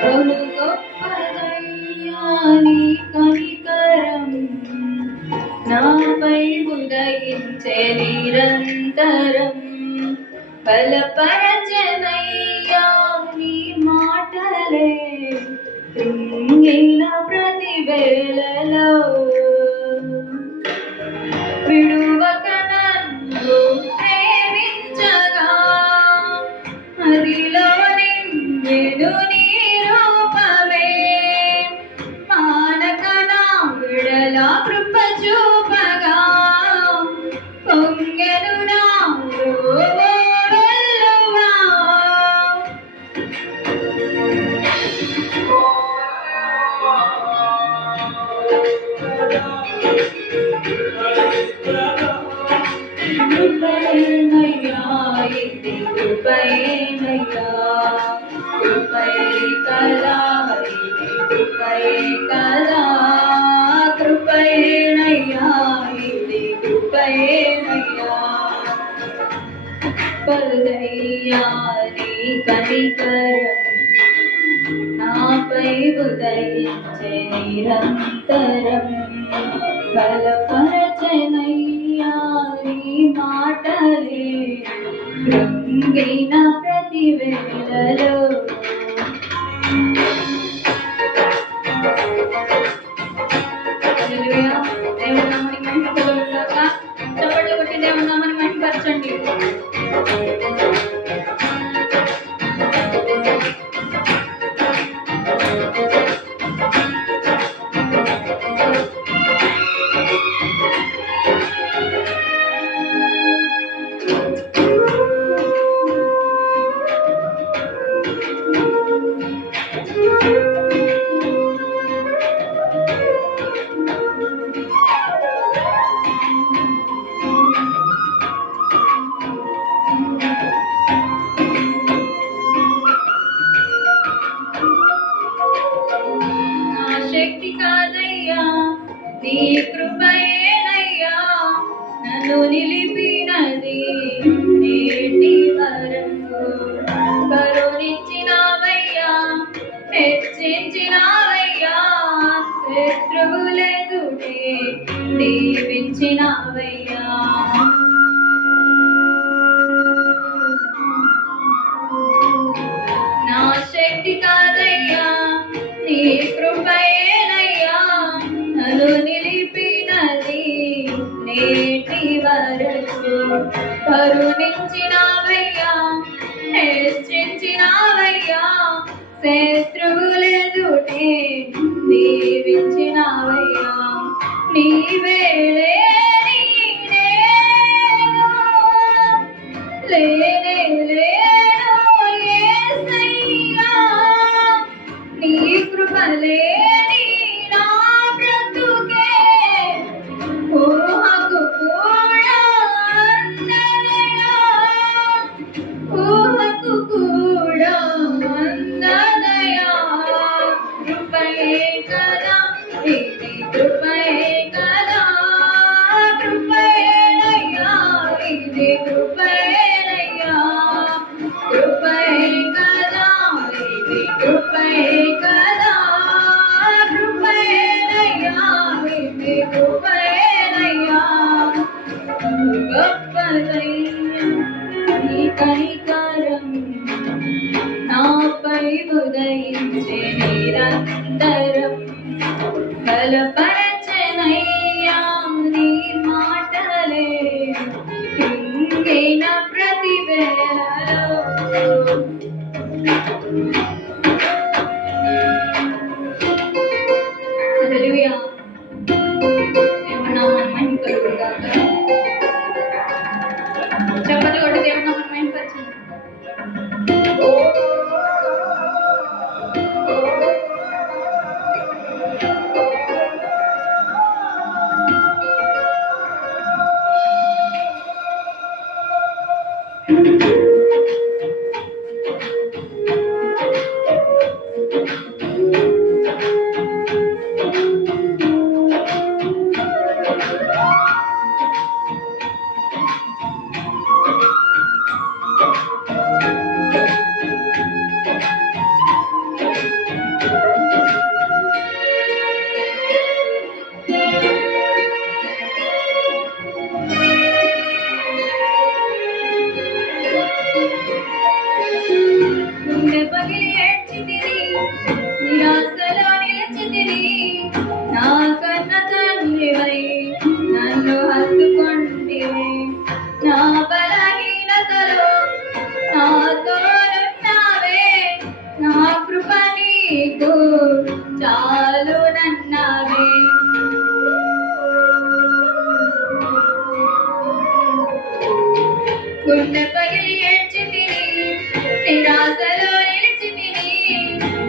బహు గొప్పదయ్యా నీ కనికరం, నాపై ఉదయించే నిరంతరం. బలపరచనయ్యా నీ మాటలే, కృంగిన ప్రతి వేళలో విడువక నన్ను ప్రేమించగా, అదిలో నిండెను నీ రూపమే. మానక నా విడల కృప చూపగా, పొంగెను నాలో వెల్లువా. కృపయేనయ్యా ఇది కృపయేనయ్యా, కృపయే కదా ఇది కృపయే కదా, కృపయేనయ్యా ఇది కృపయేనయ్యా. పదయ్యా నీ కనికరం, నాపై ఉదయించే నిరంతరం. బలపరచనయ్యా నీ మాటలే, కృంగిన ప్రతి వేళలో. హల్లెలూయా. దేవుని నామానికి మహిమ కలుగును గాక. చప్పట్లు కొట్టి దేవుని నామాన్ని మహిమపరచండి. నా శక్తి కాదయ్యా నీ కృపయేనయ్యా, నన్ను నిలిపినది నేటి వరకు. కరుణించినావయ్యా, హెచ్చించినావయ్యా, శత్రువులెదుటే దీవించినావయ్యా. నా శక్తి కాదయ్యా నీ కృపయేనయ్యా, నన్ను నిలిపినది నేటి వరకు. కరుణించినావయ్యా, హెచ్చించినావయ్యా, శత్రువులెదుటే దీవించినావయ్యా. నీవేళే నేను లేనే లేను యేసయ్యా, నీ కృపలేని నా బ్రతుకే ఊహకు కూడా అందనయ్యా, ఊహకు కూడా అందనయ్యా. కృపయే కదా ఇది కృపయే కదా, కృపయేనయ్యా ఇది కృపయేనయ్యా, కృపయే కదా ఇది కృపయే కదా, కృపయేనయ్యా ఇది కృపయేనయ్యా. గొప్పదయ్యా నీ కనికరం, నాపై ఉదయించే నిరంతరం. బలపరచనయ్యా నీ మాటలే, కృంగిన ప్రతి వేళలో. హల్లెలూయా. దేవుని నామానికి మహిమ కలుగును గాక. చప్పట్లు కొట్టి దేవుని నామాన్ని మహిమపరచండి. చాలునన్నావే. గుండె పగిలి ఏడ్చి తిని నిరాశలో నిలిచి తిని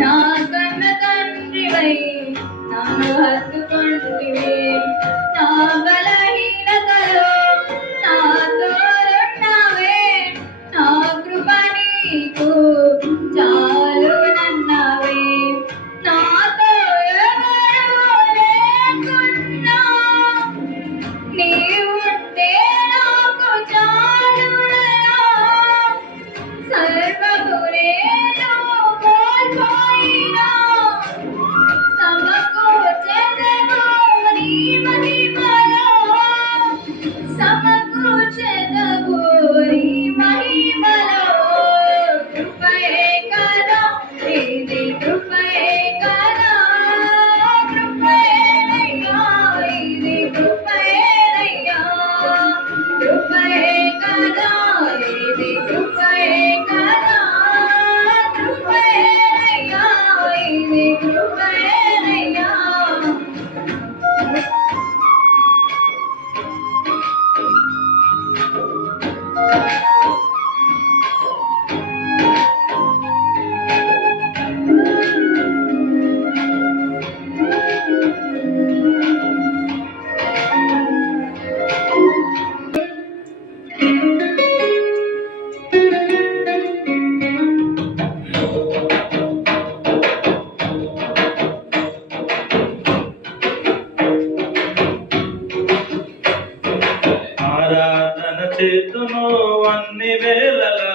నా కన్న తండ్రివై నన్ను హత్తుకొంటివి. నా బలహీనతలో నా తోడున్నావే. నా కృప నీకు చాలునన్నావే. నాతో ఎవరు లేకున్నా నీవుంటే నాకు చాలునయా. సర్వము నేను కోల్పోయినా సమకూర్చెదవు నీ మహిమలో. సమకూర్చెదవు నీ మహిమలో. కృపయే కదా ఇది కృపయే కదా. కృపయేనయ్యా ఇది కృపయేనయ్యా. కృపయే కదా ఇది కృపయే కదా. కృపయేనయ్యా ఇది కృపయేనయ్యా. ఆరాధన చేతును అన్ని వేళలా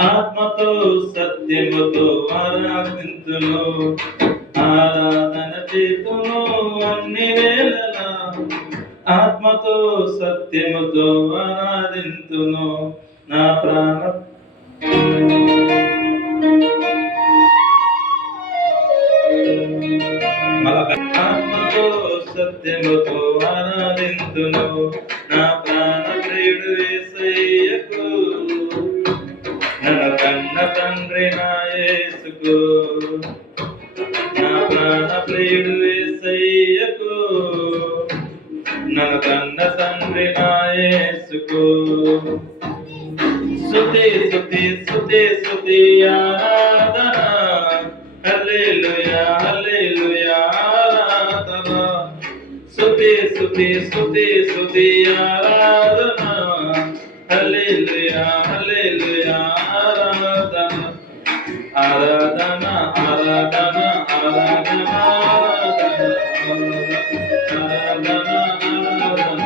ఆత్మతో సత్యముతో ఆరాధింతును. ఆరాధన చేతును అన్ని వేళలా ఆత్మతో సత్యముతో ఆరాధింతును. నా ప్రాణ ఆత్మతో సత్యముతో ఆరాధింతును. నా ప్రాణ ప్రియుడు యేసయ్యకు నన్ను కన్న తండ్రి నా యేసుకు. నా ప్రాణ ప్రియుడు యేసయ్యకు నన్ను కన్న తండ్రి నా యేసుకు. స్తుతి స్తుతి స్తుతి స్తుతి ఆరాధన. హల్లెలూయా హల్లెలూయా ఆరాధన. స్తుతి స్తుతి స్తుతి స్తుతి ఆరాధన. హల్లెలూయా హల్లెలూయా ఆరాధన. ఆరాధన ఆరాధన ఆరాధన ఆరాధన ఆరాధన ఆరాధన.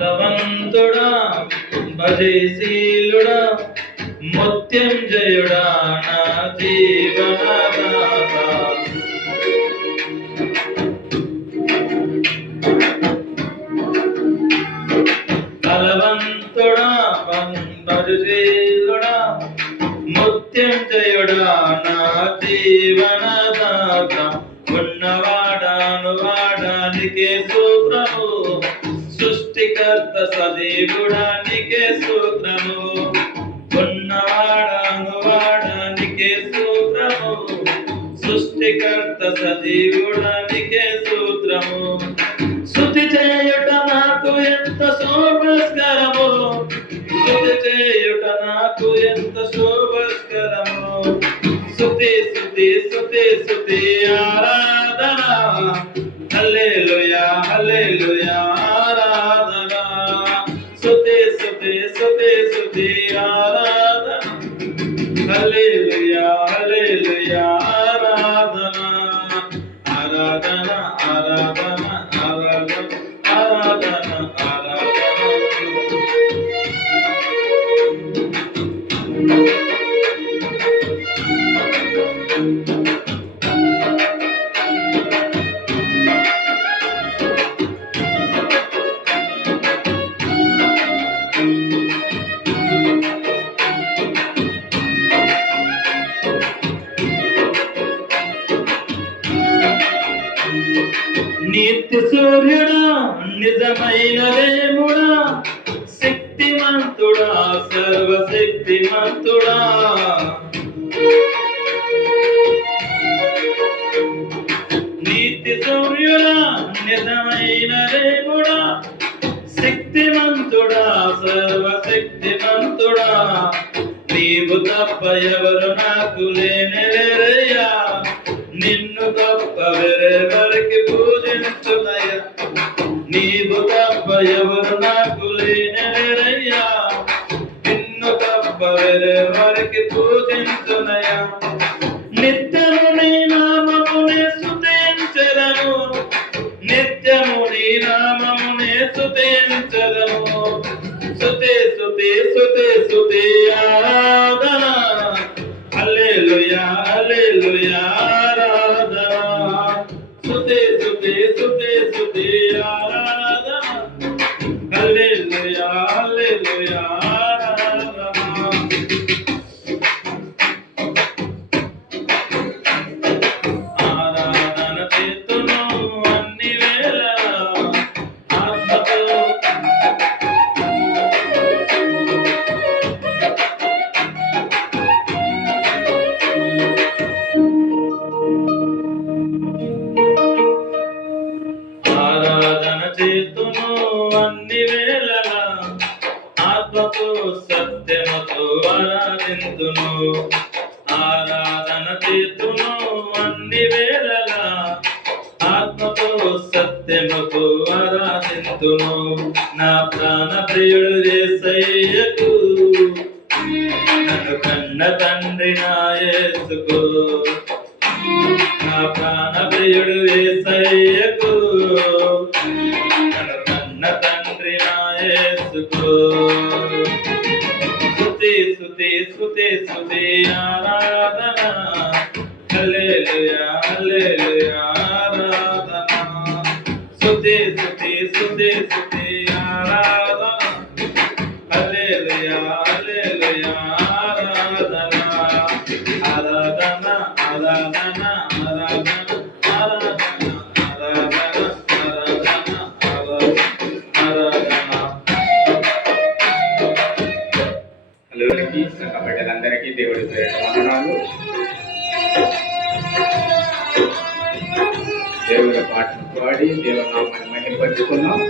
బలవంతుడా భజశీలుడా మృత్యుంజయుడా నా జీవనదాత. బలవంతుడా భజశీలుడా మృత్యుంజయుడా నా జీవనదాత. ఉన్నవాడాను వాడానికి సూత్రము. సృష్టికర్త సజీవుడానికి సూత్రము. ఉన్నవాడాను వాడానికి సూత్రము. సృష్టికర్త సజీవుడానికి సూత్రము. స్తుతి చేయుట నాకు ఎంత శోభస్కరము. స్తుతి చేయుట నాకు ఎంత శోభస్కరము. స్తుతి స్తుతి స్తుతి స్తుతి ఆరాధన. హల్లెలూయా హల్లెలూయా ఆరాధన. స్తుతి స్తుతి స్తుతి స్తుతి ఆరాధన. హల్లెలూయా హల్లెలూయా ఆరాధన. ఆరాధన ఆరాధన ఆరాధన ఆరాధన ఆరాధన. నిత్య సూర్యుడా నిజమైన దేవుడా శక్తిమంతుడా సర్వశక్తిమంతుడా నిత్య సూర్యుడా నిజమైన దేవుడా శక్తిమంతుడా సర్వశక్తిమంతుడా నీవు తప్ప ఎవరు నాకు లేనివేరయ్యా నిన్ను తప్ప వేరెవరికి పూజించునయ్యా నీవు తప్ప ఎవరు నాకు లేనివేరయ్యా నిన్ను తప్ప వేరెవరికి పూజించునయ్యా నిత్యము నీ నామమునే స్తుతించెదను నిత్యము నీ నామమునే స్తుతించెదను స్తుతి స్తుతి స్తుతి స్తుతి ఆరాధన హల్లెలూయా హల్లెలూయా ఆరాధన స్తుతి స్తుతి స్తుతి స్తుతి ఆరాధన హల్లెలూయా హల్లెలూయా చేతును అన్ని వేళలా ఆత్మతో సత్యముతో ఆరాధింతును ఆరాధన చేతును అన్ని వేళలా ఆత్మతో సత్యముతో ఆరాధింతును నా ప్రాణ ప్రియుడు యేసయ్యకు నన్ను కన్న తండ్రి నా యేసుకు నా ప్రాణ ప్రియుడు యేసయ్యకు నన్ను కన్న తండ్రి నా యేసుకు స్తుతి స్తుతి స్తుతి స్తుతి ఆరాధన హల్లెలూయా హల్లెలూయా ఆరాధన స్తుతి స్తుతి స్తుతి స్తుతి ఆరాధన హల్లెలూయా హల్లెలూయా ఆరాధన ఆరాధన ఆరాధన సంఘ బిడ్డలందరికీ దేవుడి పేరిట వందనాలు. దేవుడి పాటను పాడి దేవుని నామాన్ని మహిమపరుచుకున్నాం.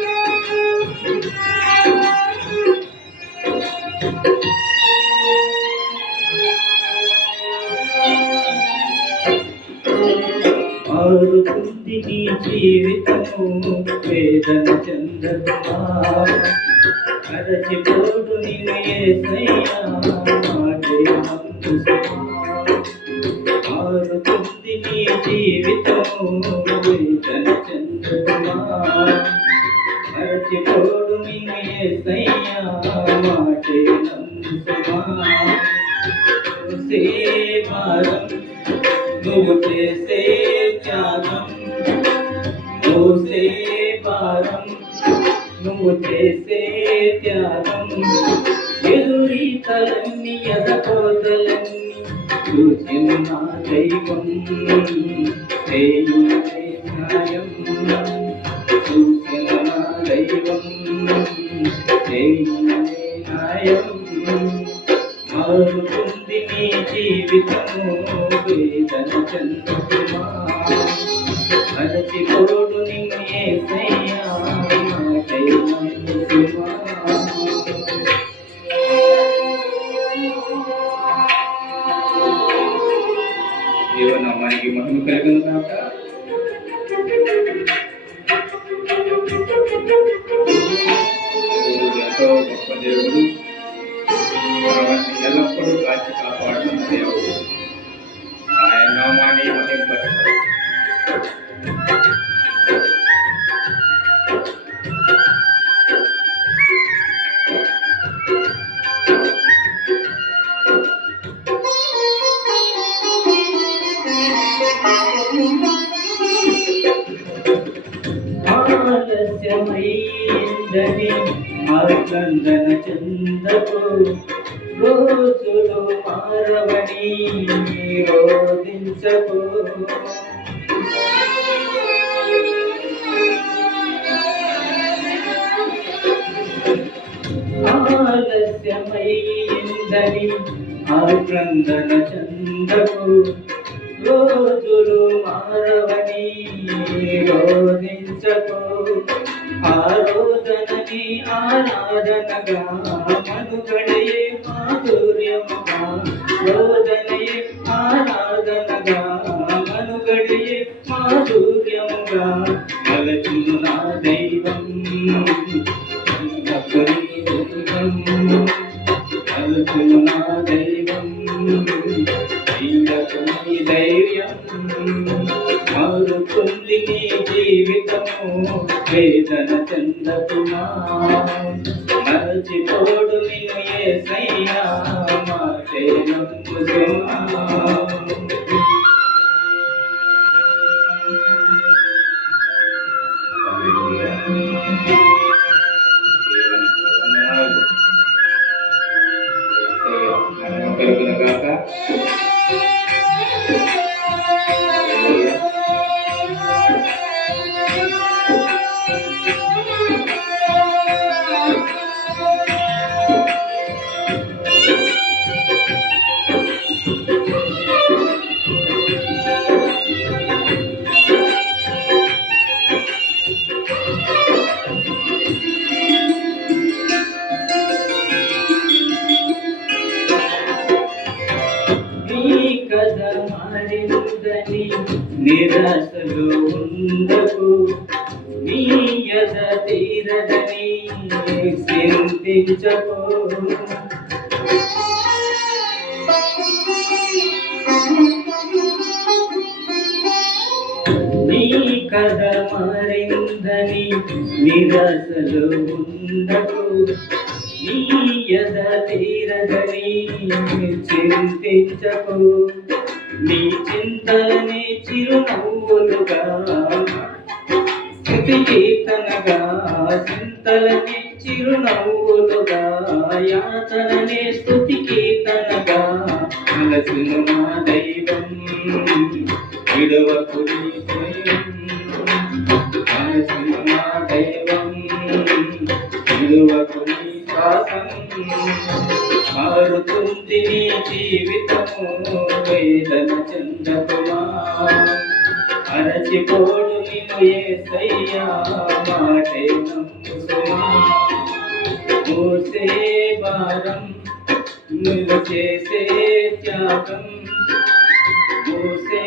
మారుతుంది నీ జీవితము వేదన చందమా అరచిపోడు నిన్ను యేసయ్యా మాటే నమ్ముమా మారుతుంది నీ జీవితము వేదన చందమా అరచిపోడు నిన్ను యేసయ్యా మాటే నమ్ముమా సేవారం నువ్వు చేసే త్యాగం మోసే భారం నువ్వు చేసే త్యాగం ఎదురీతలన్నీ ఎదపోతలన్నీ చూచిన నా దైవం చేయునే న్యాయం చూసిన నా దైవం చేయునే న్యాయం మారుతుంది నీ జీవితము వేదన చంద్రమా అరచిపోడు నిన్ను యేసయ్యా మాటై నమ్ముమా దేవుని నామానికి మహిమ కలుగును గాక. ఎంతో గొప్ప దేవుడు, మనల్ని ఎల్లప్పుడూ కాచి కాపాడుతున్న దేవుడు. ఆయన నామాన్ని మహిమపరచాలి. ఆలస్యమైందని మార్కందన చందకు రోజులు మారవని రోధించకు ఆలస్యమైందని ఆక్రందన చందకు రోజులు మారవని రోధించకు ఆ రోజనని ఆరాధనగా మనుగడయే మాధుర్యముగా రోజనయే ఆరాధనగా మనుగడయే మాధుర్యముగా కలచును నా దైవం కలచును నా దైవం నీ ధైర్యం మారుతుంది నీ జీవితము వేదన చెందకుమా మరచిపోడు నిన్ను యేసయ్యా మాటే నమ్ముకుమా కలుగునగాక. కథ మారిందని నిరాశలో ఉండకు నీ యథ తీరదని చింతించకు నీ కథ మారిందని నిరాశలో ఉండకు నీ యథ తీరదని చింతించకు నీ చింతలనే చిరునవ్వులుగా స్తుతి కీర్తనగా చింతలనే చిరునవ్వులుగా యాతననే స్తుతి కీర్తనగా అలసును మా దైవం విడవకు నీ దైవం అలసును మా దైవం విడవకు నీ శ్వాసం మారుతుంది నీ జీవితము వేదన చెందకుమా అరచిపోడు నిన్ను యేసయ్యా మాటే నమ్ముకుమా మోసే భారం నువ్వు చేసే త్యాగం మోసే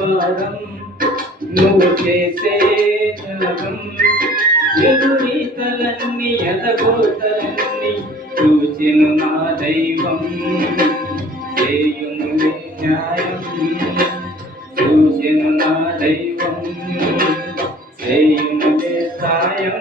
భారం నువ్వు చేసే త్యాగం ఎదురీతలన్నీ ఎదగోతలన్నీ చూచెను నా దైవం చేయునులే న్యాయం చూచెను నా దైవం చేయునులే సాయం